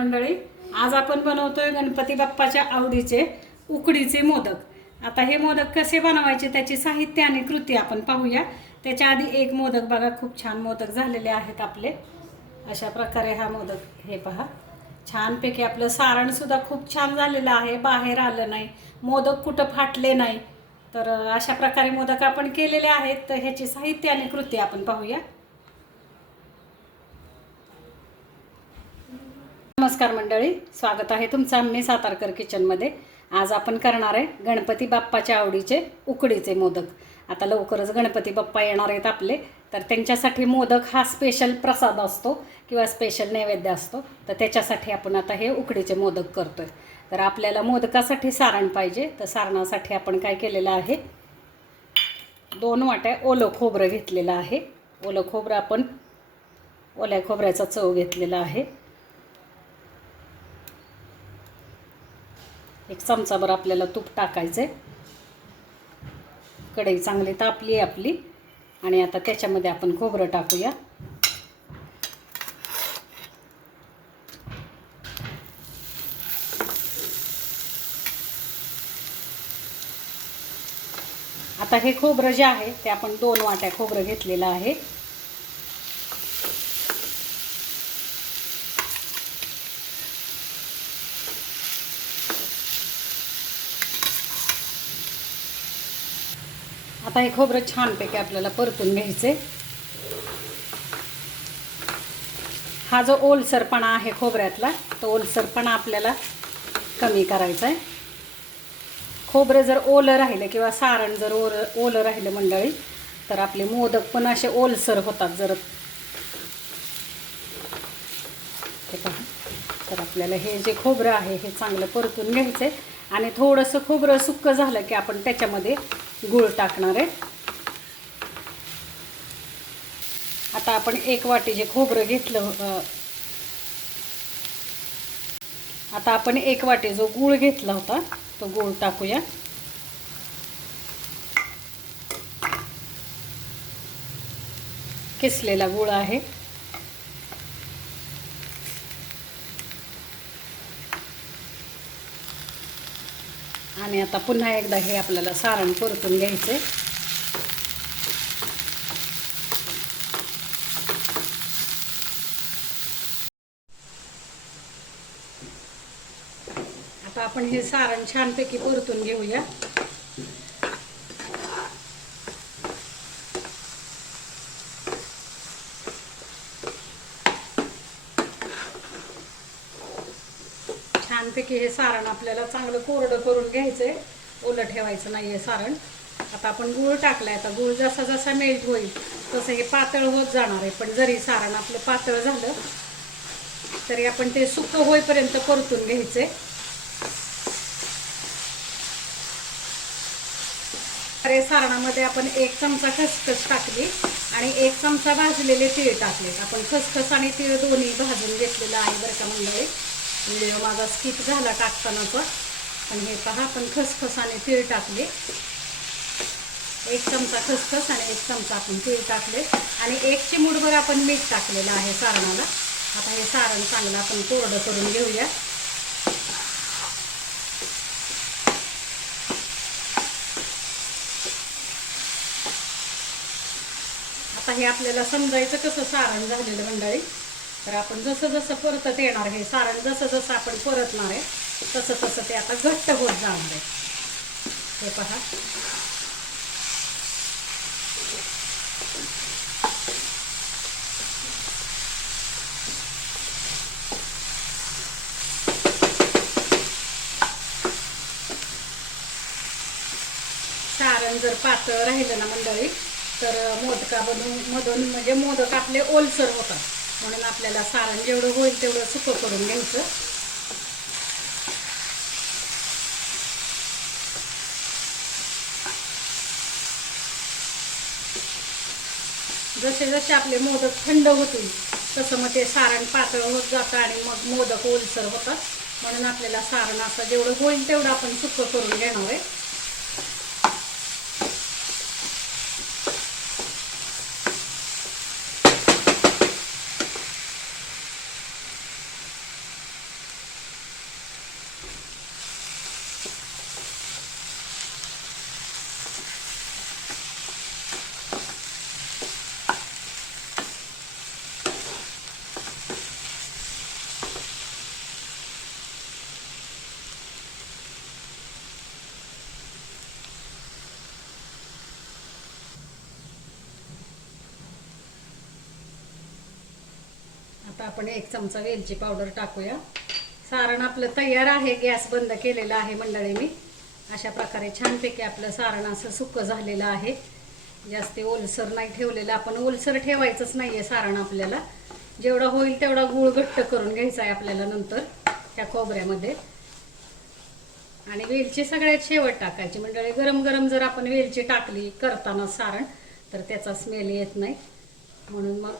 मंडळी आज आपण बनवतोय गणपती बाप्पाच्या आवडीचे उकडीचे मोदक. आता हे मोदक कसे बनवायचे त्याची साहित्य आणि कृती आपण पाहूया. त्याच्या आधी एक मोदक बघा खूप छान मोदक झालेले आहेत आपले. अशा प्रकारे हा मोदक हे पहा. छानपैकी आपलं सारणसुद्धा खूप छान झालेलं आहे बाहेर आलं नाही. मोदक कुठं फाटले नाही. तर अशा प्रकारे मोदक आपण केलेले आहेत. तर ह्याची साहित्य आणि कृती आपण पाहूया. नमस्कार मंडळी स्वागत आहे तुमचं आम्ही सातारकर किचनमध्ये आज आपण करणार आहे गणपती बाप्पाच्या आवडीचे उकडीचे मोदक. आता लवकरच गणपती बाप्पा येणार आहेत आपले. तर त्यांच्यासाठी मोदक हा स्पेशल प्रसाद असतो किंवा स्पेशल नैवेद्य असतो. तर त्याच्यासाठी आपण आता हे उकडीचे मोदक करतोय. तर आपल्याला मोदकासाठी सारण पाहिजे. तर सारणासाठी आपण काय केलेलं आहे? दोन वाट्या ओलं खोबरं घेतलेलं आहे. ओलं खोबरं आपण ओल्या खोबऱ्याचा चव घेतलेला आहे. एक चमचाभर आपल्याला तूप टाकायचं आहे कढई चांगली तापली आहे आपली. आणि आता त्याच्यामध्ये आपण खोबरं टाकूया. आता हे खोबरं जे आहे ते आपण दोन वाट्या खोबरं घेतलेलं आहे. आता हे खोबरं छानपैकी आपल्याला परतून घ्यायचे. हा जो ओलसरपणा आहे खोबऱ्यातला तो ओलसरपणा आपल्याला कमी करायचा आहे खोबरं जर ओलं राहिलं किंवा सारण जर ओल ओलं राहिलं मंडळी तर आपले मोदक पण असे ओलसर होतात जर. हे पहा. तर आपल्याला हे जे खोबरं आहे हे चांगलं परतून घ्यायचं आहे आणि थोडंसं खोबरं सुक्क झालं की आपण त्याच्यामध्ये गूळ टाकणार आहे. आता आपण एक वाटी जे खोबरं घेतलं आता आपण एक वाटी जो गूळ घेतला होता तो गूळ टाकूया. किसलेला गूळ आहे. आणि आता पुन्हा एकदा हे आपल्याला सारण परतून घ्यायचे आता आपण हे सारण छानपैकी परतून घेऊया. की हे सारण आपल्याला चांगलं कोरडं करून घ्यायचंय. ओलं ठेवायचं नाही आहे सारण. आता आपण गूळ टाकलाय आता गूळ जसा जसा मेल्ट होईल तसं हे पातळ होत जाणार आहे. पण जरी सारण आपलं पातळ झालं तरी आपण ते सुकं होईपर्यंत परतून घ्यायचंय. अरे सारणामध्ये आपण एक चमचा खसखस टाकली आणि एक चमचा भाजलेले तीळ टाकले आपण खसखस आणि तीळ दोन्ही भाजून घेतलेलं आहे बरं का मंडळी? व्हिडिओ माझा स्किप झाला टाकतानाचा पण हे पहा आपण खसखस आणि तीळ टाकले. एक चमचा खसखस आणि एक चमचा आपण तीळ टाकले. आणि एक चिमूडभर आपण मीठ टाकलेलं आहे सारणाला. आता हे सारण चांगलं आपण कोरडं करून घेऊया. आता हे आपल्याला समजायचं कसं सारण झालेलं मंडळी? तर आपण जसं जसं परतत येणार हे सारण जसं जसं आपण परतणार आहे तसं तसं ते आता घट्ट होत जाणार आहे. हे पहा. सारण जर पातळ राहिलं ना मंडळी तर मोदकामधून मधून म्हणजे मोदक आपले ओलसर होतात. म्हणून आपल्याला सारण जेवढं होईल तेवढं सुकं करून घ्यायचं. जसे जसे आपले मोदक थंड होतील तसं मग ते सारण पातळ होत जातं आणि मग मोदक ओलसर होतात. म्हणून आपल्याला सारण असं जेवढं होईल तेवढं आपण सुकं करून घेणार आहे. आपण एक चमचा वेलची पावडर टाकूया. सारण आपलं तयार आहे गॅस बंद केलेला आहे मंडळी मी. अशा प्रकारे छानपैकी आपलं सारण असं सुकं झालेलं आहे. जास्ती ओलसर नाही ठेवलेलं आपण ओलसर ठेवायचंच नाही आहे सारण आपल्याला. जेवढा होईल तेवढा गूळ घट्ट करून घ्यायचा आहे आपल्याला नंतर त्या खोबऱ्यामध्ये. आणि वेलची सगळ्यात शेवट टाकायची. मंडळी गरम गरम जर आपण वेलची टाकली करताना सारण तर त्याचा स्मेल येत नाही. म्हणून मग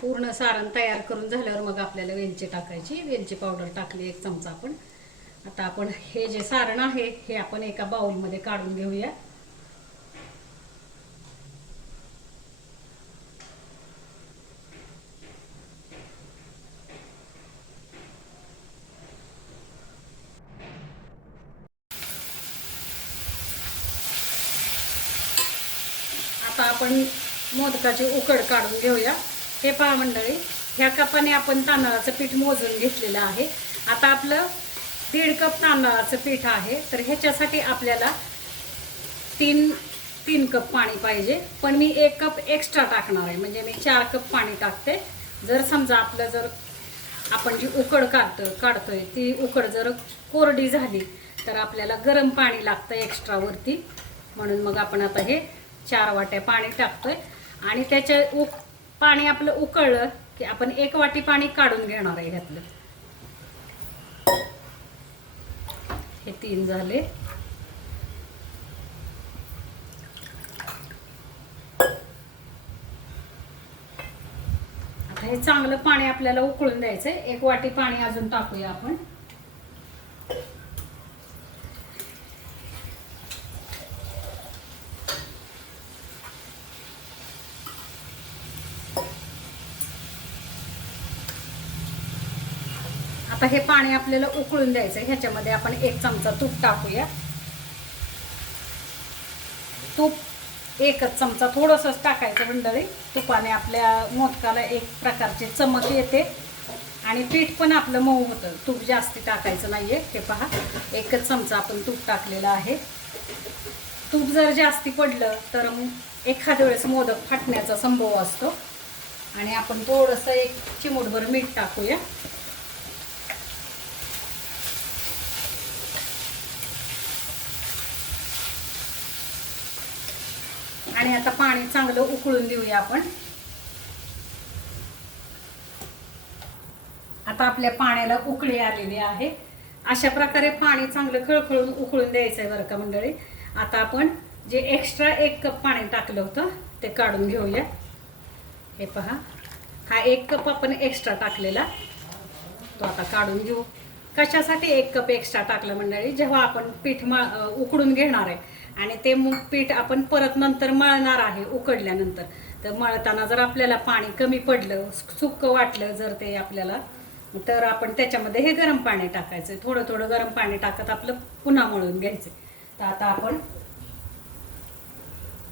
पूर्ण सारण तयार करून झाल्यावर मग आपल्याला वेलची टाकायची. वेलची पावडर टाकली एक चमचा आपण. आता आपण हे जे सारण आहे हे आपण एका बाउलमध्ये काढून घेऊया. आता आपण मोदकाची उकड काढून घेऊया. हे पहा मंडळी ह्या कपाने आपण तांदळाचं पीठ मोजून घेतलेलं आहे. आता आपलं दीड कप तांदळाचं पीठ आहे तर ह्याच्यासाठी आपल्याला तीन तीन कप पाणी पाहिजे. पण मी एक कप एक्स्ट्रा टाकणार आहे म्हणजे मी चार कप पाणी टाकते. जर समजा आपलं जर आपण जी उकड काढतो काढतोय ती उकड जर कोरडी झाली तर आपल्याला गरम पाणी लागतं एक्स्ट्रावरती म्हणून मग आपण आता हे चार वाट्या पाणी टाकतोय. आणि त्याच्या उक पाणी आपलं उकळलं की आपण एक वाटी पाणी काढून घेणार आहे ह्यातलं. हे तीन झाले. आता हे चांगलं पाणी आपल्याला उकळून द्यायचंय. एक वाटी पाणी अजून टाकूया आपण. आता हे पाणी आपल्याला उकळून द्यायचंय. ह्याच्यामध्ये आपण एक चमचा तूप टाकूया. तूप एकच चमचा थोडंसंच टाकायचं मंडळी. तुपाने आपल्या मोदकाला एक प्रकारची चमक येते. आणि पीठ पण आपलं मऊ होतं. तूप जास्ती टाकायचं नाहीये. हे पहा एकच चमचा आपण तूप टाकलेलं आहे. तूप जर जास्ती पडलं तर मग एखाद्या वेळेस मोदक फाटण्याचा संभव असतो. आणि आपण थोडंसं एक चिमूटभर मीठ टाकूया आणि आता पाणी चांगलं उकळून देऊया आपण. आता आपल्या पाण्याला उकळी आलेली आहे. अशा प्रकारे पाणी चांगलं खळखळून उकळून द्यायचं आहे बरं का मंडळी? आता आपण जे एक्स्ट्रा एक कप पाणी टाकलं होतं ते काढून घेऊया. हे पहा हा एक कप आपण एक्स्ट्रा टाकलेला. तो आता काढून घेऊ. कशासाठी एक कप एक्स्ट्रा टाकलं मंडळी? जेव्हा आपण पीठ मळ उकडून घेणार आहे. आणि ते मूग पीठ आपण परत नंतर मळणार आहे उकडल्यानंतर. तर मळताना जर आपल्याला पाणी कमी पडलं सुक्क वाटलं जर ते आपल्याला तर आपण त्याच्यामध्ये हे गरम पाणी टाकायचं. थोडं थोडं गरम पाणी टाकत आपलं पुन्हा मळून घ्यायचं. तर आता आपण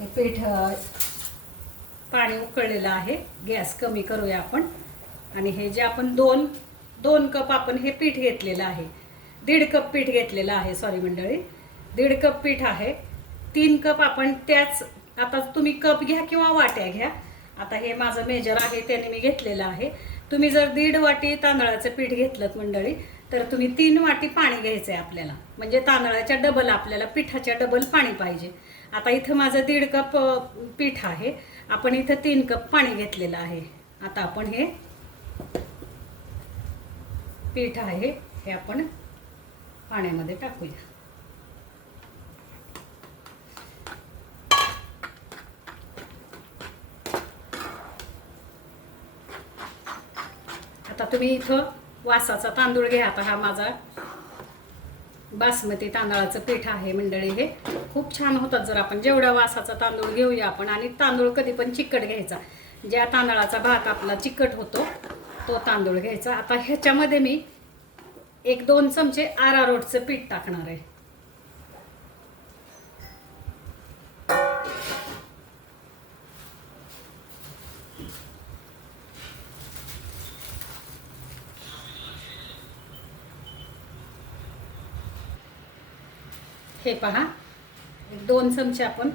हे पीठ पाणी उकळलेलं आहे. गॅस कमी करूया आपण. आणि हे जे आपण दोन दोन कप आपण हे पीठ घेतलेलं आहे. दीड कप पीठ घेतलेलं आहे सॉरी मंडळी. दीड कप पीठ आहे. तीन कप आपण त्याच आता तुम्ही कप घ्या किंवा वाट्या घ्या. आता हे माझं मेजर आहे त्याने मी घेतलेलं आहे. तुम्ही जर दीड वाटी तांदळाचं पीठ घेतलं मंडळी तर तुम्ही तीन वाटी पाणी घ्यायचं आहे आपल्याला. म्हणजे तांदळाच्या डबल आपल्याला पिठाच्या डबल पाणी पाहिजे. आता इथं माझं दीड कप पीठ आहे. आपण इथं तीन कप पाणी घेतलेलं आहे. आता आपण हे पीठ आहे हे आपण पाण्यामध्ये टाकूया आता तुम्ही इथं वासाचा तांदूळ घ्या. आता हा माझा बासमती तांदळाचं पीठ आहे मंडळी. हे खूप छान होतात जर आपण जेवढा वासाचा तांदूळ घेऊया आपण आणि तांदूळ कधी पण चिकट घ्यायचा. ज्या तांदळाचा भात आपला चिकट होतो तो तांदूळ घ्यायचा. आता ह्याच्यामध्ये मी एक दोन चमचे आरारोटचं पीठ टाकणार आहे. हे पहा. एक दोन चमचे आपण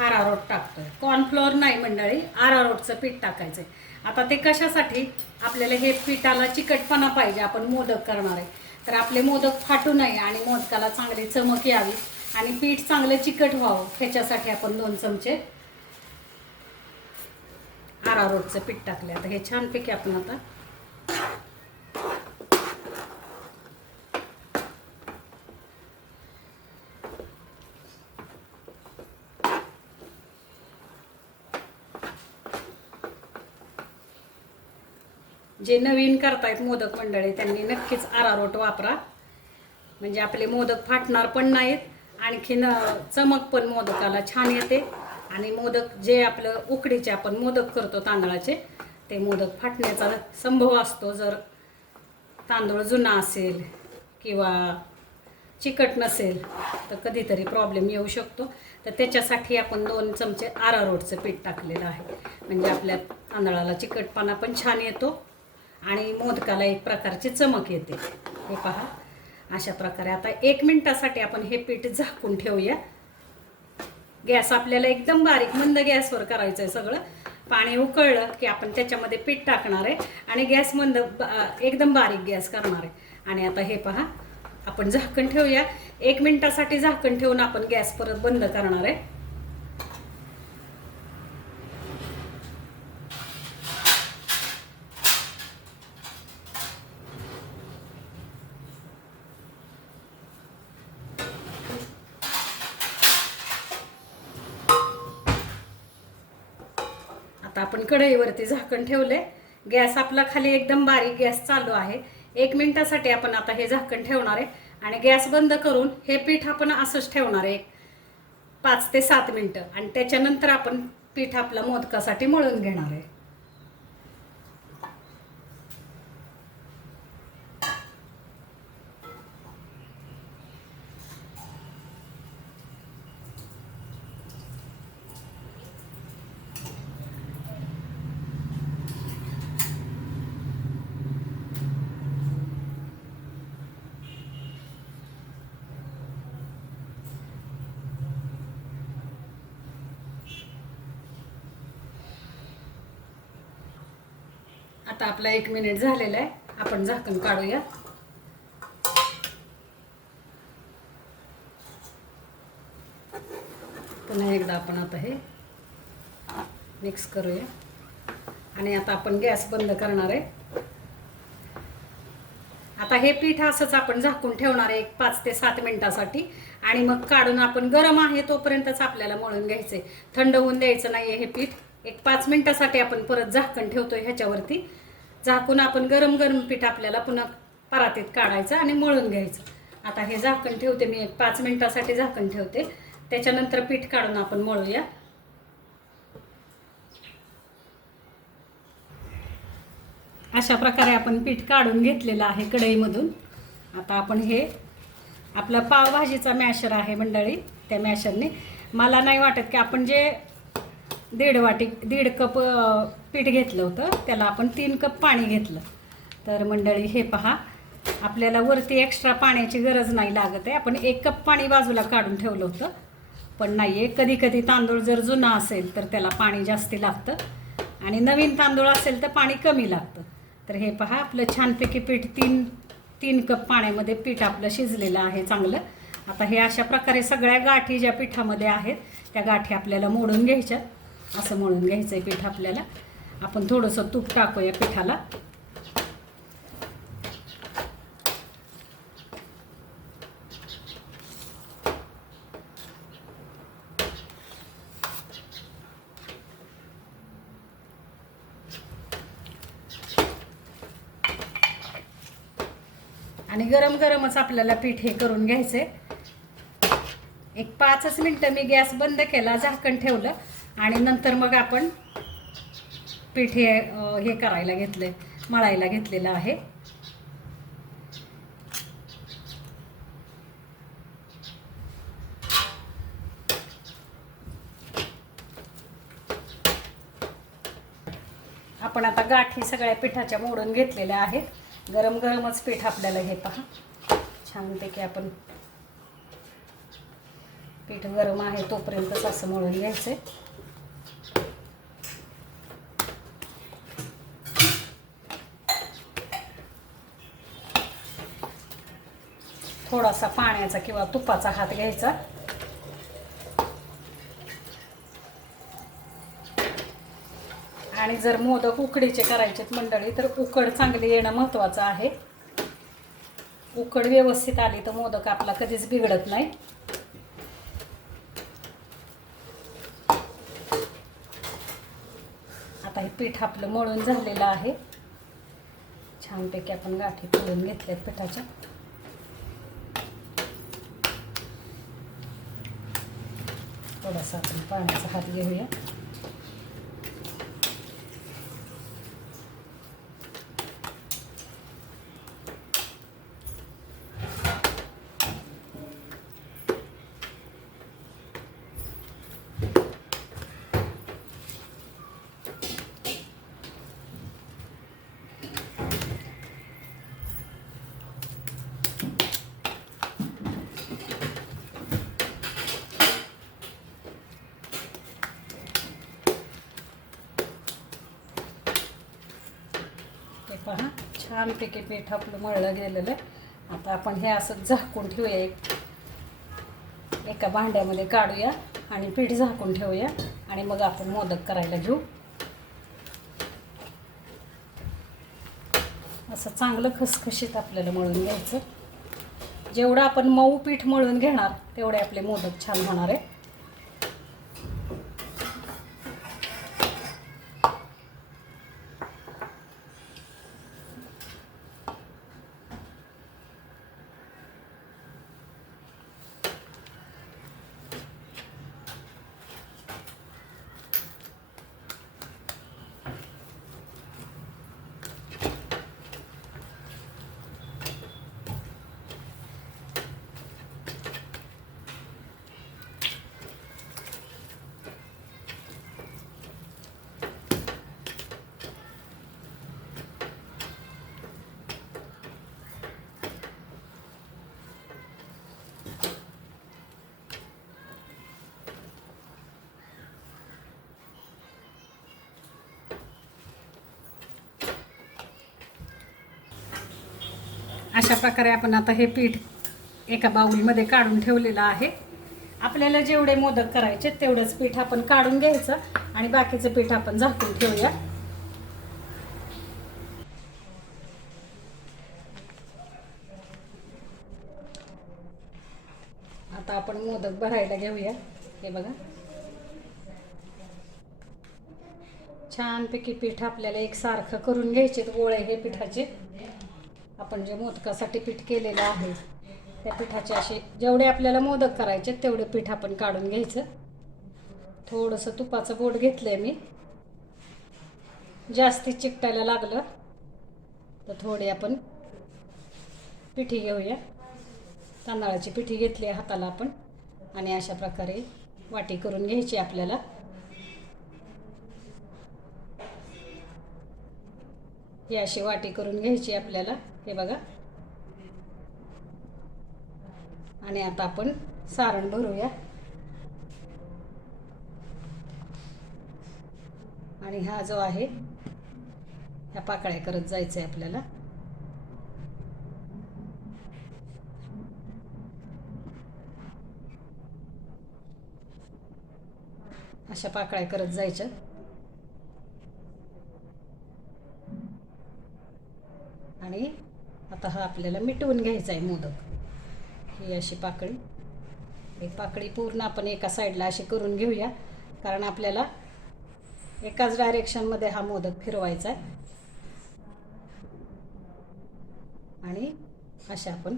आरारोट टाकतोय. कॉर्नफ्लोअर नाही मंडळी आरारोटचं पीठ टाकायचंय. आता ते कशासाठी? आपल्याला हे पिठाला चिकटपणा पाहिजे आपण मोदक करणार आहे. तर आपले मोदक फाटू नये आणि मोदकाला चांगली चमक यावी आणि पीठ चांगलं चिकट व्हावं. ह्याच्यासाठी आपण दोन चमचे आरारोटचं पीठ टाकले आता हे छानपैकी आपण आता जे नवीन करतायत मोदक मंडळी त्यांनी नक्कीच आरारोट वापरा. म्हणजे आपले मोदक फाटणार पण नाहीत आणखीन चमक पण मोदकाला छान येते. आणि मोदक जे आपलं उकडीचे आपण मोदक करतो तांदळाचे ते मोदक फाटण्याचा संभव असतो. जर तांदूळ जुना असेल किंवा चिकट नसेल तर कधीतरी प्रॉब्लेम येऊ शकतो. तर त्याच्यासाठी आपण दोन चमचे आरारोटचं पीठ टाकलेलं आहे. म्हणजे आपल्या तांदळाला चिकटपणा पण छान येतो. आणि मोदकाला एक प्रकारची चमक येते. हे पहा. अशा प्रकारे आता एक मिनिटासाठी आपण हे पीठ झाकून ठेवूया. गॅस आपल्याला एकदम बारीक मंद गॅसवर करायचं आहे सगळं. पाणी उकळलं की आपण त्याच्यामध्ये पीठ टाकणार आहे आणि गॅस मंद एकदम बारीक गॅस करणार आहे. आणि आता हे पहा. आपण झाकण ठेवूया. एक मिनिटासाठी झाकण ठेवून आपण गॅस परत बंद करणार आहे. आपण कढईवरती झाकण ठेवले गॅस आपला खाली एकदम बारीक गॅस चालू आहे. एक मिनिटासाठी आपण आता हे झाकण ठेवणार आहे. आणि गॅस बंद करून हे पीठ आपण असंच ठेवणार आहे. पाच ते सात मिनटं. आणि त्याच्यानंतर आपण पीठ आपलं मोदकासाठी मळून घेणार आहे आता आपला एक मिनिट झालेलं आहे. आपण झाकण काढूया. पुन्हा एकदा आपण आता हे मिक्स करूया. आणि आता आपण गॅस बंद करणार आहे. आता हे पीठ असंच आपण झाकून ठेवणार आहे एक पाच ते सात मिनिटासाठी. आणि मग काढून आपण गरम आहे तोपर्यंतच आपल्याला मळून घ्यायचं थंड होऊन द्यायचं नाही हे पीठ. एक पाच मिनिटासाठी आपण परत झाकण ठेवतोय ह्याच्यावरती. झाकून आपण गरम गरम पीठ आपल्याला पुन्हा परातीत काढायचं आणि मळून घ्यायचं. आता हे झाकण ठेवते मी एक पाच मिनटासाठी झाकण ठेवते. त्याच्यानंतर पीठ काढून आपण मळूया. अशा प्रकारे आपण पीठ काढून घेतलेलं आहे कढईमधून. आता आपण हे आपला पावभाजीचा मॅशर आहे मंडळी त्या मॅशरने. मला नाही वाटत की आपण जे दीड वाटी दीड कप पीठ घेतलं होतं. त्याला आपण तीन कप पाणी घेतलं. तर मंडळी हे पहा. आपल्याला वरती एक्स्ट्रा पाण्याची गरज नाही लागत आहे. आपण एक कप पाणी बाजूला काढून ठेवलं होतं. पण नाही आहे कधी कधी तांदूळ जर जुना असेल तर त्याला पाणी जास्ती लागतं. आणि नवीन तांदूळ असेल तर पाणी कमी लागतं. तर हे पहा. आपलं छानपैकी पीठ तीन तीन कप पाण्यामध्ये पीठ आपलं शिजलेलं आहे चांगलं. आता हे अशा प्रकारे सगळ्या गाठी ज्या पिठामध्ये आहेत त्या गाठी आपल्याला मोडून घ्यायच्या. असं म्हणून घ्यायचं आहे पीठ आपल्याला. आपण थोडंसं तूप टाकूया पिठाला. आणि गरम गरमच आपल्याला पीठ हे करून घ्यायचंय. एक पाचच मिनटं मी गॅस बंद केला झाकण ठेवलं. आणि नंतर मग आपण पीठ हे हे करायला घेतलंय मळायला घेतलेलं आहे. आपण आता गाठी सगळ्या पिठाच्या मोडून घेतलेल्या आहेत. गरम गरमच पीठ आपल्याला हे पहा. छानपैकी आपण पीठ गरम आहे तोपर्यंतच असं मळून घ्यायचं आहे असा पाण्याचा किंवा तुपाचा हात घ्यायचा. आणि जर मोदक उकडीचे करायचेत मंडळी तर उकड चांगली येणं महत्त्वाचं आहे. उकड व्यवस्थित आली तर मोदक आपला कधीच बिघडत नाही. आता हे पीठ आपलं मळून झालेलं आहे. छानपैकी आपण गाठी फोडून घेतल्यात पिठाच्या. थोडासा आपण पाण्याचा हात घेऊया ते पहा छानपैकी पीठ आपलं मळलं गेलेलं. आहे आता आपण हे असं झाकून ठेवूया एक. एका भांड्यामध्ये काढूया आणि पीठ झाकून ठेवूया आणि मग आपण मोदक करायला घेऊ. असं चांगलं खसखशीत आपल्याला मळून घ्यायचं. जेवढं आपण मऊ पीठ मळून घेणार तेवढे आपले मोदक छान होणार आहे. अशा प्रकारे आपण आता हे पीठ एका बाऊलमध्ये काढून ठेवलेलं आहे. आपल्याला जेवढे मोदक करायचे तेवढंच पीठ आपण काढून घ्यायचं आणि बाकीचं पीठ आपण झाकून ठेवूया. आता आपण मोदक भरायला घेऊया. हे बघा. छानपैकी पीठ आपल्याला एकसारखं करून घ्यायचे गोळे हे पिठाचे. आपण जे मोदकासाठी पीठ केलेलं आहे त्या पिठाचे असे जेवढे आपल्याला मोदक करायचे तेवढे पीठ आपण काढून घ्यायचं. थोडंसं तुपाचं बोट घेतलं आहे मी. जास्ती चिकटायला लागलं तर थोडी आपण पिठी घेऊया. तांदळाची पिठी घेतली आहे हाताला आपण आणि अशा प्रकारे वाटी करून घ्यायची आपल्याला. ही अशी वाटी करून घ्यायची आपल्याला. हे बघा. आणि आता आपण सारण भरूया. आणि हा जो आहे ह्या पाकळ्या करत जायचं आहे आपल्याला. अशा पाकळ्या करत जायच्या आणि आता हा आपल्याला मिटवून घ्यायचा आहे मोदक. ही अशी पाकळी. ही पाकळी पूर्ण आपण एका साईडला अशी करून घेऊया कारण आपल्याला एकाच डायरेक्शनमध्ये हा मोदक फिरवायचा आहे आणि अशा आपण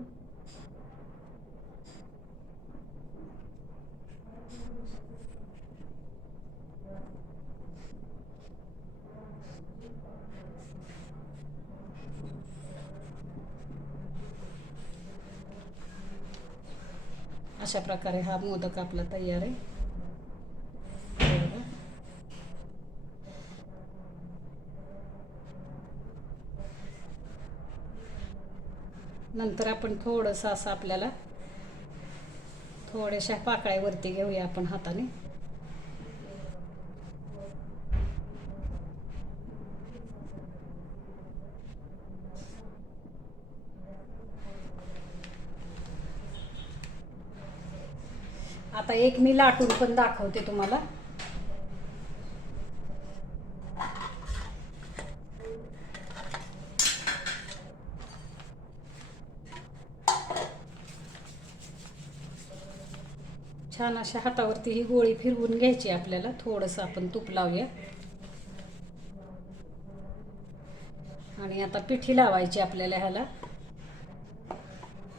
अशा प्रकारे हा मोदक आपला तयार आहे. नंतर आपण थोडंसं असं आपल्याला थोड्याशा पाकळ्यावरती घेऊया आपण हाताने आता एक मी लाटून पण दाखवते तुम्हाला. छान अशा हातावरती ही गोळी फिरवून घ्यायची आपल्याला. थोडंसं आपण तूप लावूया. आणि आता पिठी लावायची आपल्याला ह्याला.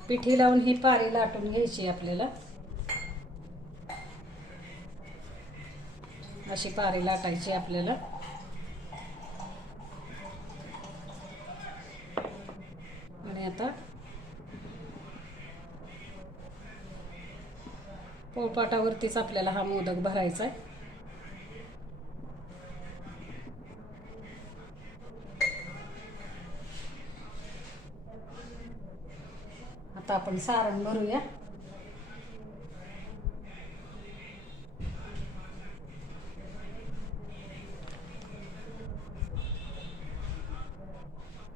पिठी लावून ही पारी लाटून घ्यायची आपल्याला. अशी पारी लाटायची आपल्याला. आणि आता पोळपाटावरतीच आपल्याला हा मोदक भरायचा आहे आता आपण सारण भरूया.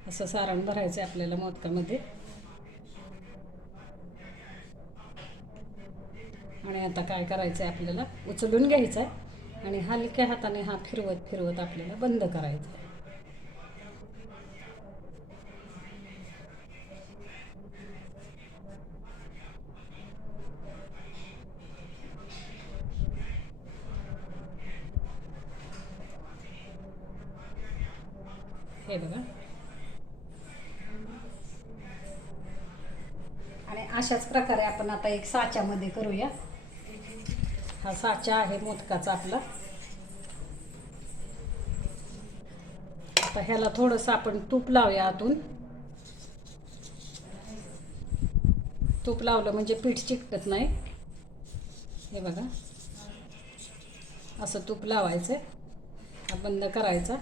असं सारण भरायचं आहे आपल्याला मोदकामध्ये. आणि आता काय करायचं आहे आपल्याला? उचलून घ्यायचं आहे आणि हलक्या हाताने हा फिरवत फिरवत आपल्याला बंद करायचं आहे हे बघा आणि अशाच प्रकारे आपण आता एक साच्यामध्ये करूया. हा साचा आहे मोदकाचा आपला. आता ह्याला थोडंसं आपण तूप लावूया आतून. तूप लावलं म्हणजे पीठ चिकटत नाही. हे बघा. असं तूप लावायचं. हा बंद करायचा.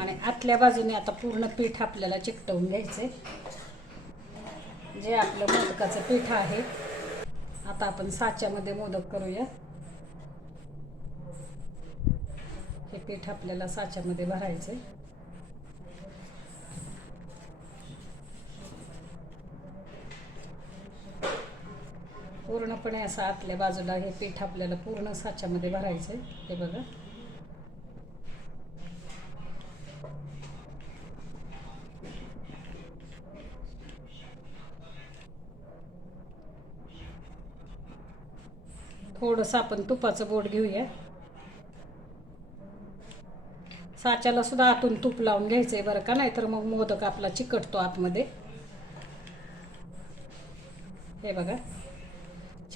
आणि आतल्या बाजूने आता पूर्ण पीठ आपल्याला चिकटवून घ्यायचं जे आपलं मोदकाचं पीठ आहे. आता आपण साच्यामध्ये मोदक करूया. हे पीठ आपल्याला साच्यामध्ये भरायचं पूर्णपणे असं आतल्या बाजूला हे पीठ आपल्याला पूर्ण साच्यामध्ये भरायचं आहे हे बघा. थोडंसं आपण तुपाचं बोट घेऊया. साच्याला सुद्धा आतून तूप लावून घ्यायचंय बरं का नाही तर मग मोदक आपला चिकटतो आतमध्ये. हे बघा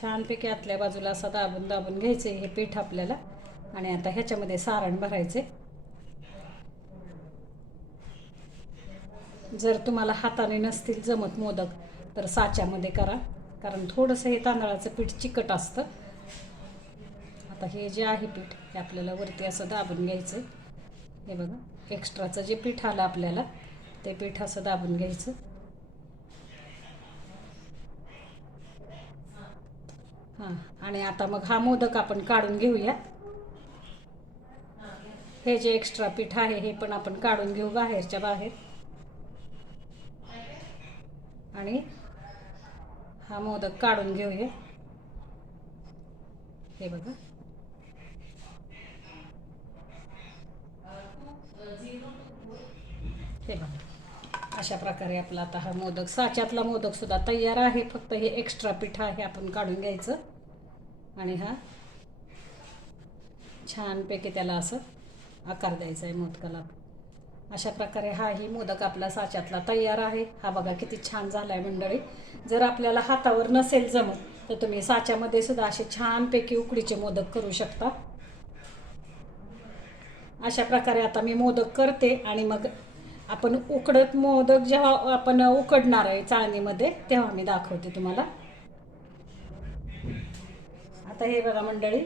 छानपैकी आतल्या बाजूला असं दाबून दाबून घ्यायचंय हे पीठ आपल्याला. आणि आता ह्याच्यामध्ये सारण भरायचे जर तुम्हाला हाताने नसतील जमत मोदक तर साच्यामध्ये करा. कारण थोडंसं हे तांदळाचं पीठ चिकट असतं. आता हे जे आहे पीठ हे आपल्याला वरती असं दाबून घ्यायचं हे बघा एक्स्ट्राचं जे पीठ आलं आपल्याला ते पीठ असं दाबून घ्यायचं. हां आणि आता मग हा मोदक आपण काढून घेऊया. हे जे एक्स्ट्रा पीठ आहे हे पण आपण काढून घेऊ बाहेरच्या बाहेर. आणि हा मोदक काढून घेऊया. हे बघा. हे बघा अशा प्रकारे आपला आता हा मोदक साच्यातला मोदकसुद्धा तयार आहे. फक्त हे एक्स्ट्रा पीठ आहे आपण काढून घ्यायचं. आणि हा छानपैकी त्याला असं आकार द्यायचा आहे मोदकाला. अशा प्रकारे हा ही मोदक आपला साच्यातला तयार आहे. हा बघा किती छान झाला आहे मंडळी. जर आपल्याला हातावर नसेल जमत तर तुम्ही साच्यामध्ये सुद्धा असे छानपैकी उकडीचे मोदक करू शकता. अशा प्रकारे आता मी मोदक करते आणि मग आपण उकडत मोदक जेव्हा आपण उकडणार आहे चाळणीमध्ये तेव्हा मी दाखवते तुम्हाला. आता हे बघा मंडळी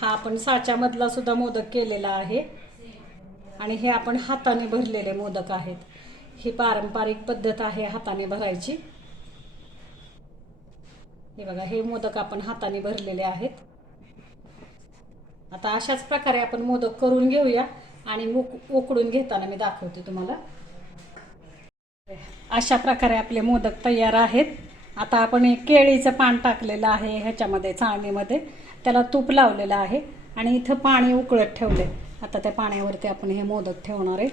हा आपण साच्यामधला सुद्धा मोदक केलेला आहे. आणि हे आपण हाताने भरलेले मोदक आहेत. ही पारंपरिक पद्धत आहे हाताने भरायची. हे बघा हे मोदक आपण हाताने भरलेले आहेत. आता अशाच प्रकारे आपण मोदक करून घेऊया आणि उक उकडून घेताना मी दाखवते तुम्हाला. अशा प्रकारे आपले मोदक तयार आहेत. आता आपण एक केळीचं पान टाकलेलं आहे ह्याच्यामध्ये चाळणीमध्ये. त्याला तूप लावलेलं आहे आणि इथं पाणी उकळत ठेवले आता त्या पाण्यावरती आपण हे मोदक ठेवणार आहे.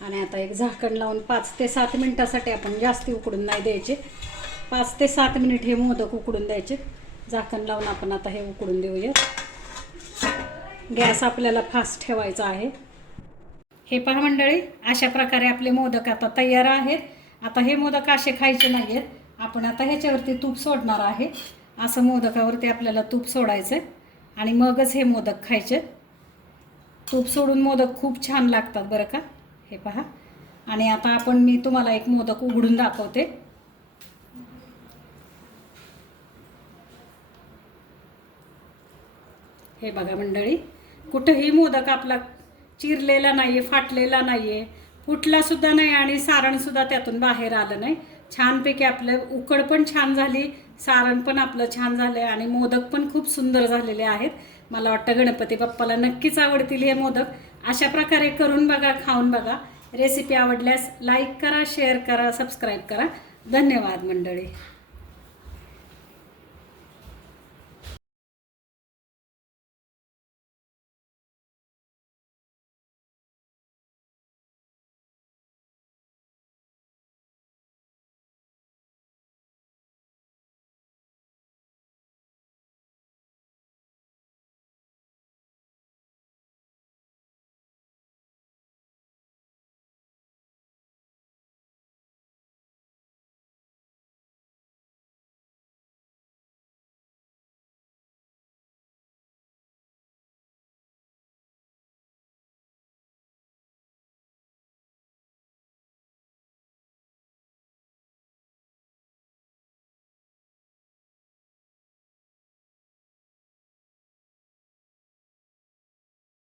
आणि आता एक झाकण लावून पाच ते सात मिनिटासाठी आपण जास्ती उकडून नाही द्यायचे. पाच ते सात मिनिट हे मोदक उकडून द्यायचे. झाकण लावून आपण आता हे उकडून देऊया. गॅस आपल्याला फास्ट ठेवायचा आहे. हे पहा मंडळी अशा प्रकारे आपले मोदक आता तयार आहेत. आता हे मोदक असे खायचे नाही आहेत आपण आता ह्याच्यावरती तूप सोडणार आहे. असं मोदकावरती आपल्याला तूप सोडायचं आणि मगच हे मोदक खायचे. तूप सोडून मोदक खूप छान लागतात बरं का? हे पहा. आणि आता आपण मी तुम्हाला एक मोदक उघडून दाखवते. हे बघा मंडळी कुठंही मोदक आपला चिरलेला नाही आहे फाटलेला नाही आहे फुटलासुद्धा नाही आणि सारणसुद्धा त्यातून बाहेर आलं नाही. छानपैकी आपलं उकड पण छान झाली सारण पण आपलं छान झालं आहे आणि मोदक पण खूप सुंदर झालेले आहेत. मला वाटतं गणपती बाप्पाला नक्कीच आवडतील हे मोदक. अशा प्रकारे करून बघा खाऊन बघा. रेसिपी आवडल्यास लाईक करा शेअर करा सबस्क्राईब करा. धन्यवाद मंडळी.